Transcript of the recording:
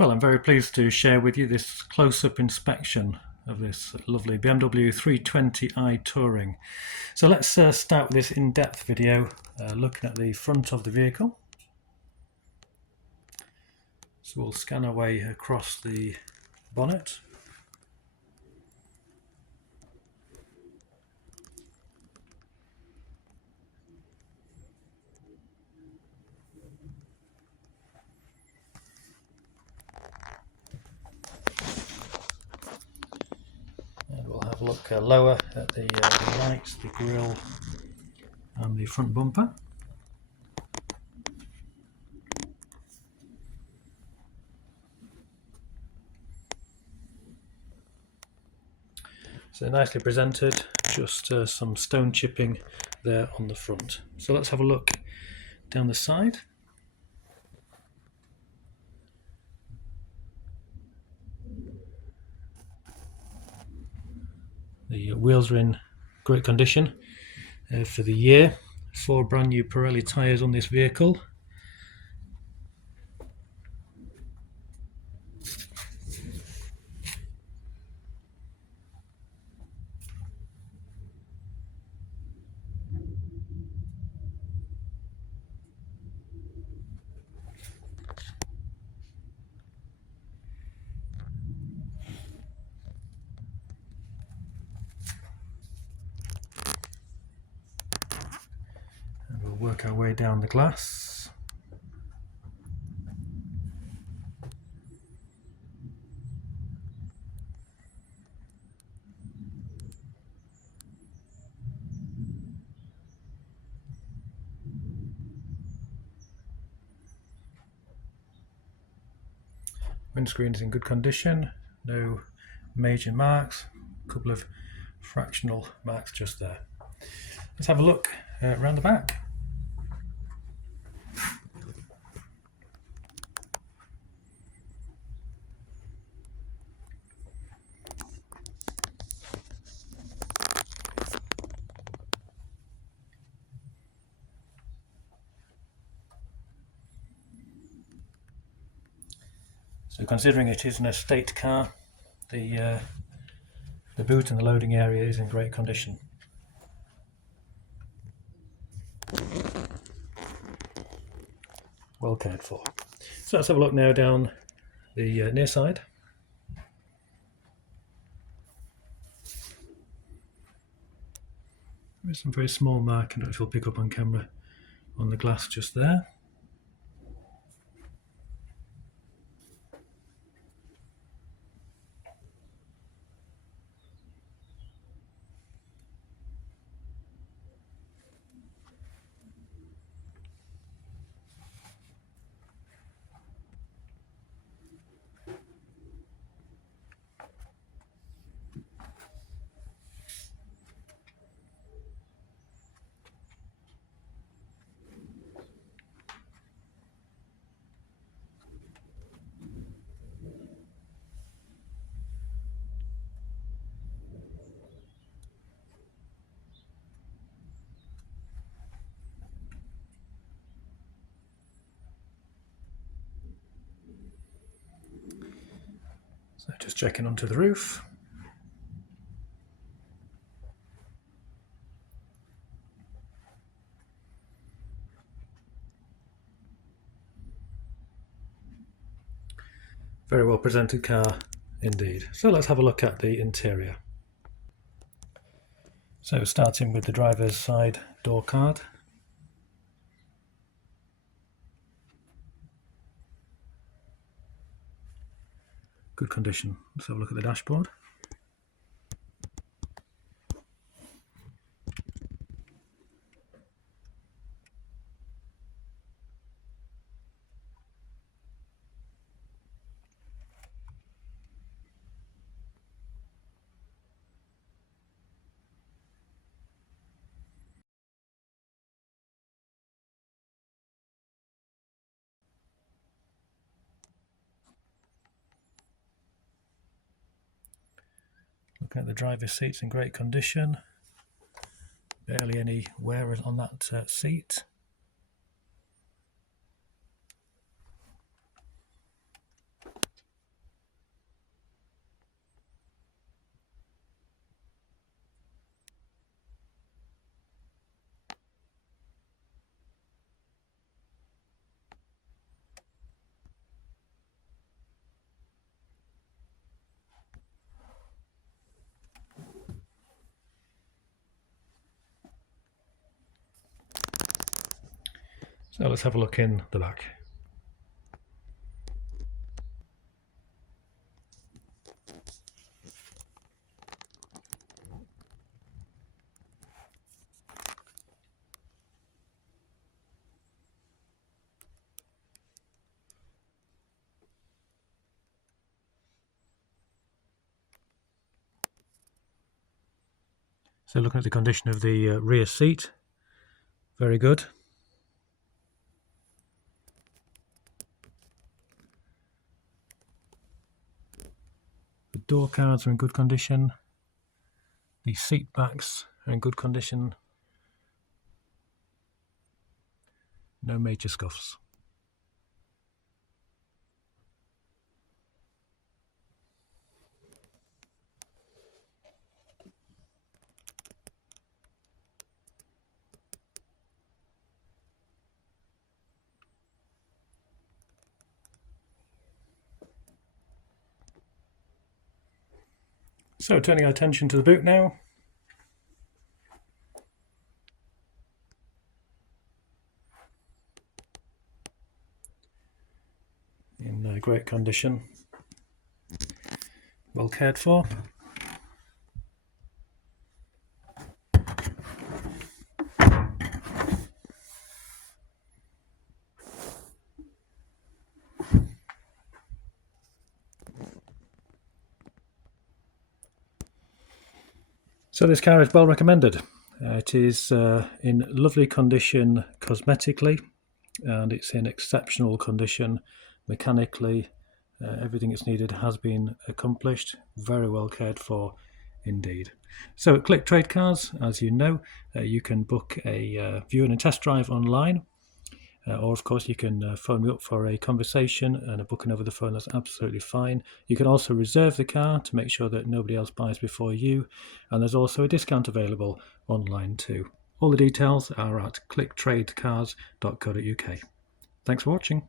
Well, I'm very pleased to share with you this close-up inspection of this lovely BMW 320i Touring. So let's start with this in-depth video looking at the front of the vehicle. So we'll scan our way across the bonnet. And we'll have a look lower at the lights, the grille and the front bumper. So nicely presented, just some stone chipping there on the front. So let's have a look down the side. The wheels are in great condition for the year. 4 brand new Pirelli tyres on this vehicle. And we'll work our way down the glass. Windscreen is in good condition, no major marks, a couple of fractional marks just there. Let's have a look around the back. So considering it is an estate car, the boot and the loading area is in great condition. Well cared for. So let's have a look now down the near side. There's some very small marking which we'll pick up on camera on the glass just there. So just checking onto the roof. Very well presented car indeed. So let's have a look at the interior. So starting with the driver's side door card. Good condition. Let's have a look at the dashboard. Looking at the driver's seats in great condition. Barely any wear on that seat. So let's have a look in the back. So looking at the condition of the rear seat, very good. The door cards are in good condition. The seat backs are in good condition. No major scuffs. So turning our attention to the boot now. In great condition, well cared for. So this car is well recommended. It is in lovely condition cosmetically, and it's in exceptional condition mechanically. Everything that's needed has been accomplished. Very well cared for indeed. So at Click Trade Cars, as you know, you can book a viewing and test drive online. Or of course you can phone me up for a conversation and a booking over the phone. That's absolutely fine. You can also reserve the car to make sure that nobody else buys before you, and there's also a discount available online too. All the details are at clicktradecars.co.uk. Thanks for watching.